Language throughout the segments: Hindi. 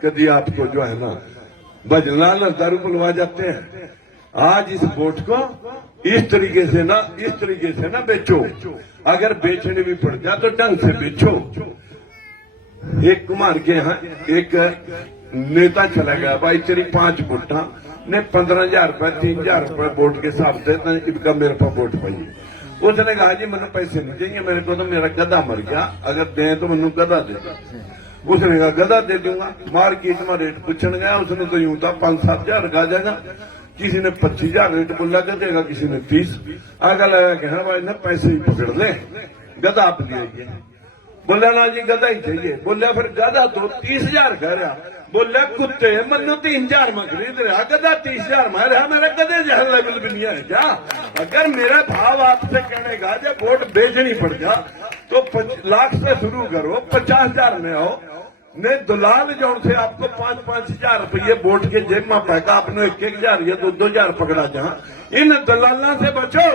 कभी आपको जो है ना भजनलाल दारू बुलवा जाते हैं। आज इस वोट को इस तरीके से ना बेचो। अगर बेचने भी पड़ जाए तो ढंग से बेचो। एक कुमार के यहाँ एक नेता चला गया, भाई तेरी 5 वोटा ने 15,000 रुपए 3,000 रुपए वोट के हिसाब से इनका मेरे पास वोट पाइए। उसने कहा जी मैंने पैसे नहीं चाहिए, मेरे को तो मेरा गधा मर गया, अगर दे तो मैंने गधा दे। उसने कहा गधा दे दूंगा। मार्केट में रेट पूछने गया, उसने तो यूं था 5-7 हजार का जाएगा, किसी ने 25,000 रेट बोला कर देगा, किसी ने 30। आगे लगा कि हाँ भाई ना पैसे ही पकड़ ले, गधा आप ले। बोला ना जी गधा ही चाहिए। बोला फिर गधा तो 30,000 कह रहा। बोला कुत्ते मनु 3,000 में खरीद रहा, गधा 30,000 में रहा, मेरा गधे जहाँ लेवल भी नहीं है क्या। अगर मेरा भाव आपसे कहने का जब वोट बेचनी पड़ जा तो 5 लाख से शुरू करो, 50,000 में आओ। नहीं दलाल जोड़ से आपको 5-5 हजार रुपये वोट के जेब में पैका, आपने 1,000 या 2,000 पकड़ा। जहाँ इन दलालों से बचो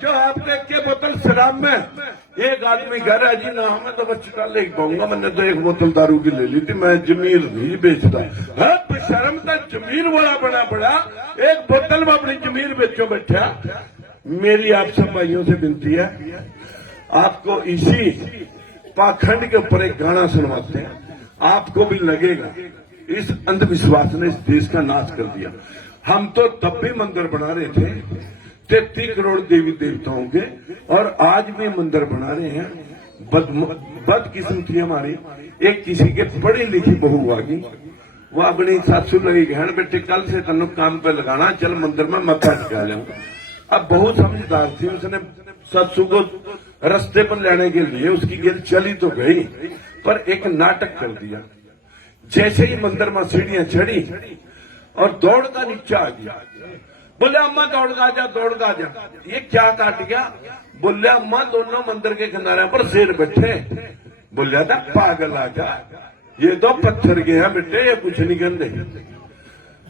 जो आपके के बोतल शराब में एक आदमी कह रहा है जी ना हमें तो बच्चा ले पाऊंगा, मैंने तो 1 बोतल दारू की ले ली थी, मैं जमीर नहीं बेचता। शर्म तक जमीर वाला बना पड़ा, 1 बोतल में अपनी जमीर बेचो बैठा। मेरी आप सब भाइयों से विनती है, आपको इसी पाखंड के ऊपर एक गाना सुनवाते हैं, आपको भी लगेगा इस अंधविश्वास ने इस देश का नाश कर दिया। हम तो तब भी मंदिर बना रहे थे 33 करोड़ देवी देवताओं के, और आज भी मंदिर बना रहे हैं। बदकिस्मत थी हमारी, एक किसी के पढ़ी लिखी बहू आ गई, वो अपनी सासू लगी कहने बेटे कल से तनु काम पे लगाना, चल मंदिर में मत्था टिका जाऊंगा। अब बहुत समझदार थी, उसने सासू को रास्ते पर लेने के लिए उसकी गिर चली तो गई, पर एक नाटक कर दिया। जैसे ही मंदिर में सीढ़ियां चढ़ी और दौड़ का नीचा आ गया। बोले अम्मा दौड़ का जा। ये क्या काट गया? बोले अम्मा दोनों मंदिर के किनारे पर शेर बैठे। बोलिया था पागल आजा, ये तो पत्थर के हैं बेटे, ये कुछ नहीं गंदे।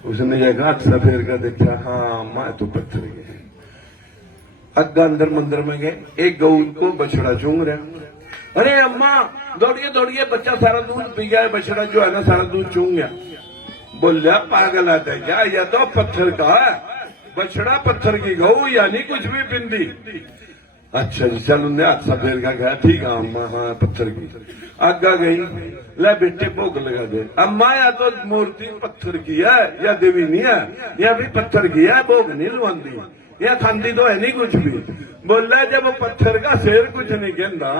उसने ये घाट सफेर का देखा, हाँ अम्मा तो पत्थर के। अग्गा अंदर मंदिर में गए, एक गऊ को बछड़ा चूंग रहा। अरे अम्मा दौड़िए, बच्चा सारा दूध पी गया, बछड़ा जो है ना सारा दूध चूंग गया। बोलिया पागल आता है क्या, या तो पत्थर का बछड़ा, पत्थर की गऊ, यानी कुछ भी बिंदी। अच्छा जी चल, उन्हें हाथ सफेर का गया, ठीक है अम्मा, हाँ पत्थर की। आगा गई, ले बेटे भोग लगा दे। अम्मा या तो मूर्ति पत्थर की है या देवी नहीं है, या भी पत्थर की है, भोग नहीं लुआंदी, या खांदी तो है नहीं कुछ भी। बोला जब पत्थर का शेर कुछ नहीं कहता,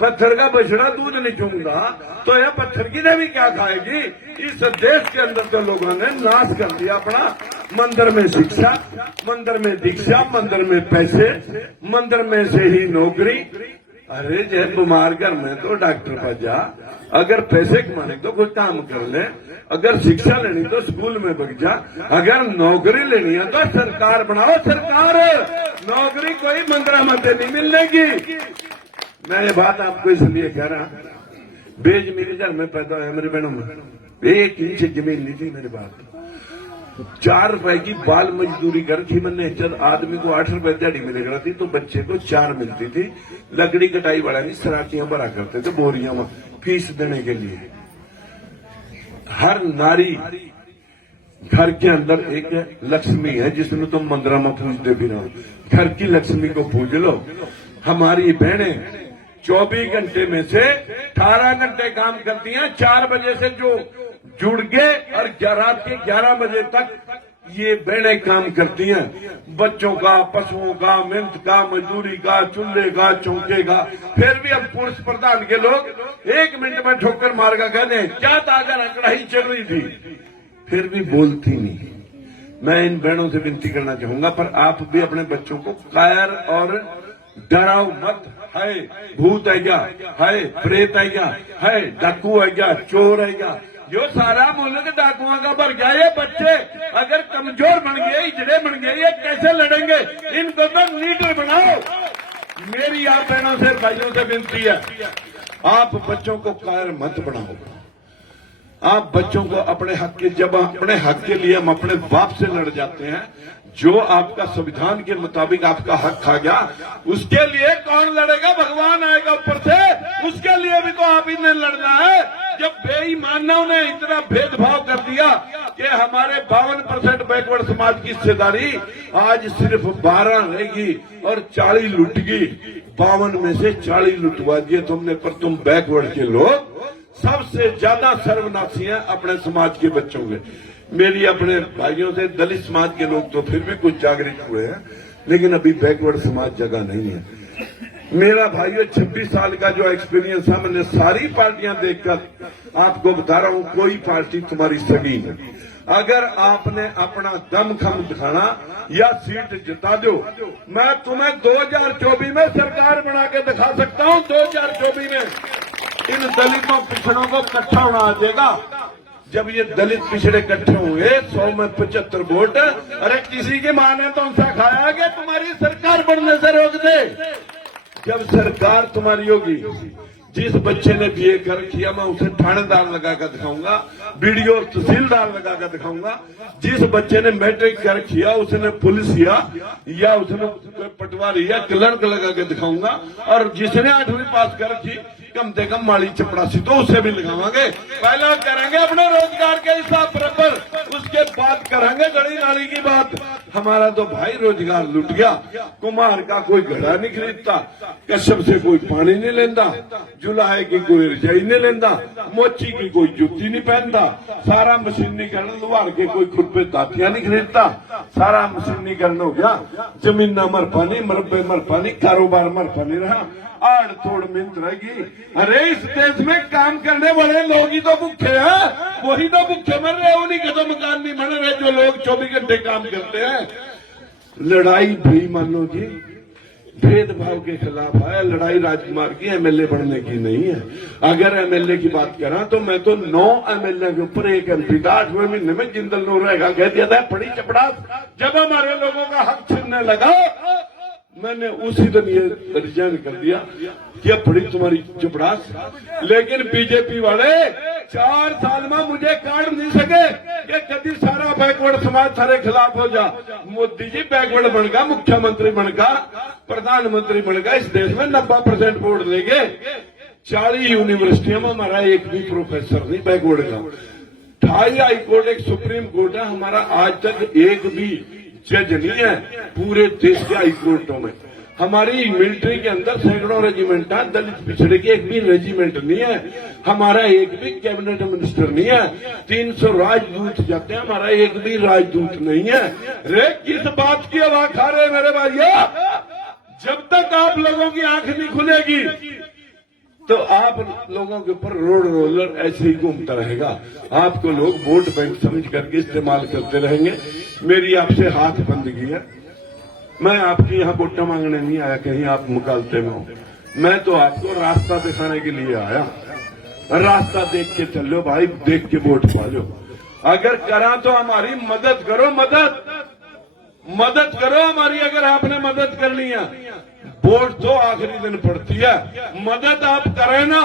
पत्थर का बछड़ा दूध नहीं चूंगा, तो यह पत्थर की देवी क्या खाएगी। इस देश के अंदर तो लोगों ने नाश कर दिया अपना। मंदिर में शिक्षा, मंदिर में दीक्षा, मंदिर में पैसे, मंदिर में से ही नौकरी। अरे जब बीमार घर में तो डॉक्टर पास जा, अगर पैसे कमाने तो कोई काम कर ले, अगर शिक्षा लेनी तो स्कूल में बग जा, अगर नौकरी लेनी है तो सरकार बनाओ। सरकार नौकरी कोई मंदिर में नहीं मिलेगी। मैं ये बात आपको इसलिए कह रहा, बेज मेरे घर में पैदा हुआ, मेरे बहनों में 1 इंच जमीन नहीं थी मेरे बाप। 4 रुपए की बाल मजदूरी कर थी मैंने, जब आदमी को 8 रुपए दिहाड़ी मिले करती तो बच्चे को 4 मिलती थी। लकड़ी कटाई वाला नहीं, सराखियां भरा करते थे बोरियां में फीस देने के लिए। हर नारी घर के अंदर एक लक्ष्मी है जिसने तुम मंदिर में पूजते भी रहो। घर की लक्ष्मी को पूज लो। हमारी बहनें 24 घंटे में से 18 घंटे काम करती हैं। 4 बजे से जो जुड़ गए और रात के 11 बजे तक ये बहनें काम करती हैं। बच्चों का, पशुओं का, मेहनत का, मजदूरी का, चूल्हे का, चौके का। फिर भी अब पुरुष प्रधान के लोग 1 मिनट में ठोकर मार का कहते हैं क्या ताकत कढ़ाई चल रही थी, फिर भी बोलती नहीं। मैं इन बहनों से विनती करना चाहूंगा, पर आप भी अपने बच्चों को कायर और डराओ मत। है भूत है क्या, है प्रेत है क्या, है डाकू है क्या, चोर है क्या, जो सारा मुल्क डाकुओं का भर गया। ये बच्चे अगर कमजोर बन गए, इजड़े बन गए, ये कैसे लड़ेंगे। इनको तो लीडर बनाओ। मेरी आप बहनों से भाइयों से विनती है, आप बच्चों को कायर मत बनाओ। आप बच्चों को अपने हक के, जब अपने हक के लिए हम अपने बाप से लड़ जाते हैं, जो आपका संविधान के मुताबिक आपका हक खा गया, उसके लिए कौन लड़ेगा। भगवान आएगा ऊपर से, उसके लिए भी तो आप ही ने लड़ना है। जब बेईमानों ने इतना भेदभाव कर दिया कि हमारे 52% बैकवर्ड समाज की हिस्सेदारी आज सिर्फ 12 रहेगी और 40 लुट गई। 52 में से 40 लुटवा दिए तुमने, पर तुम बैकवर्ड के लोग सबसे ज्यादा सर्वनाशी हैं अपने समाज के बच्चों के। मेरी अपने भाइयों से दलित समाज के लोग तो फिर भी कुछ जागृत हुए हैं, लेकिन अभी बैकवर्ड समाज जगह नहीं है। मेरा भाइयों 26 साल का जो एक्सपीरियंस है, मैंने सारी पार्टियां देखकर आपको बता रहा हूं, कोई पार्टी तुम्हारी सगी नहीं। अगर आपने अपना दमखम दिखाना या सीट जिता दो, मैं तुम्हें 2024 में सरकार बना के दिखा सकता हूं। 2024 में इन दलितों पिछड़ों को इकट्ठा होना आ जाएगा। जब ये दलित पिछड़े इकट्ठे हुए 100 में 75 वोट, अरे किसी की मां ने तो उनसा खाया कि तुम्हारी सरकार बनने से रोक दे। जब सरकार तुम्हारी होगी, जिस बच्चे ने बीए कर किया मैं उसे थानेदार लगाकर दिखाऊंगा, बीडीओ तहसीलदार लगाकर दिखाऊंगा। जिस बच्चे ने मैट्रिक कर किया उसने पुलिस या उसने पटवारी या क्लर्क लगा के दिखाऊंगा, और जिसने 8वीं पास कर की कम से कम माली चपड़ासी तो उसे भी लगावांगे। पहला करेंगे अपने रोजगार के हिसाब बराबर, उसके बाद करेंगे गड़ी नाली की बात। हमारा तो भाई रोजगार लुट गया। कुम्हार का कोई घड़ा नहीं खरीदता, कश्यप से कोई पानी नहीं लेंदा, जुलाहे की कोई रजाई नहीं लेंदा, मोची की कोई जुत्ती नहीं पहनता, सारा मशीनीकरण लुहार के कोई खुद पे दातियां नहीं खरीदता, सारा मशीनीकरण हो गया। जमीना मर पानी, मरबे मर पानी, कारोबार मर पानी रहा, आड़ तोड़ मिन्त रहेगी। अरे इस देश में काम करने वाले लोग ही तो भूखे हैं, वही तो भूखे मर रहे, उन्हीं के तो मकान नहीं बन रहे जो लोग 24 घंटे काम करते हैं। लड़ाई बेईमानों की, भेदभाव के खिलाफ है। लड़ाई राजकुमार की एमएलए बनने की नहीं है। अगर एमएलए की बात करा तो मैं तो 9 एमएलए के ऊपर एक एमपी का 8वें महीने में जिंदल नूर रहेगा कह दिया था। बड़ी चपड़ा जब हमारे लोगों का हक छीनने लगा, मैंने उसी दिन ये रिजाइन कर दिया कि अब बड़ी तुम्हारी चपड़ास। लेकिन बीजेपी वाले 4 साल में मुझे काट नहीं सके कि कभी सारा बैकवर्ड समाज थारे खिलाफ हो जा। मोदी जी बैकवर्ड बन गया, मुख्यमंत्री बन गया, प्रधानमंत्री बन गया, इस देश में 90% वोट लेंगे। 40 यूनिवर्सिटियों में हमारा एक भी प्रोफेसर नहीं बैकवर्ड का। 2.5 हाईकोर्ट, एक सुप्रीम कोर्ट है, हमारा आज तक एक भी जज नहीं है पूरे देश के हाईकोर्टों में। हमारी मिलिट्री के अंदर सैकड़ों रेजिमेंट है, दलित पिछड़े के एक भी रेजिमेंट नहीं है। हमारा एक भी कैबिनेट मिनिस्टर नहीं है। 300 राजदूत जाते हैं, हमारा एक भी राजदूत नहीं है। रे किस बात की हवा खा रहे मेरे भाइयों? जब तक आप लोगों की आंख नहीं खुलेगी तो आप लोगों के ऊपर रोड रोलर ऐसे ही घूमता रहेगा। आपको लोग वोट बैंक समझ करके इस्तेमाल करते रहेंगे। मेरी आपसे हाथ बंदगी है, मैं आपकी यहाँ वोटा मांगने नहीं आया कहीं आप मुकालते में हो। मैं तो आपको रास्ता दिखाने के लिए आया। रास्ता देख के चलो भाई, देख के वोट पा लो। अगर करा तो हमारी मदद करो, मदद करो हमारी। अगर आपने मदद करनी है, वोट तो आखिरी दिन पड़ती है, मदद आप करें ना।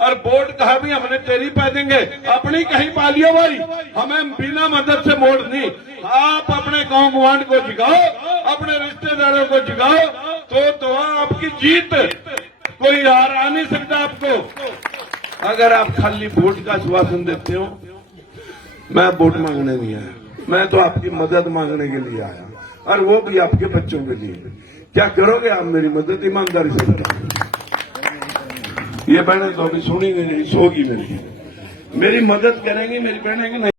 और वोट कहा भी हमने तेरी पा देंगे, अपनी कहीं पा लियो भाई, हमें बिना मदद से वोट नहीं। आप अपने गांव गवांड को जगाओ, अपने रिश्तेदारों को जगाओ, तो आपकी जीत, कोई हरा नहीं सकता आपको। अगर आप खाली वोट का आश्वासन देते हो, मैं वोट मांगने नहीं आया, मैं तो आपकी मदद मांगने के लिए आया, और वो भी आपके बच्चों के लिए। क्या करोगे आप मेरी मदद? ईमानदारी से बताओ। ये बहनें तो अभी सुनी नहीं, सोगी मेरी मदद करेंगी मेरी बहनें की नहीं।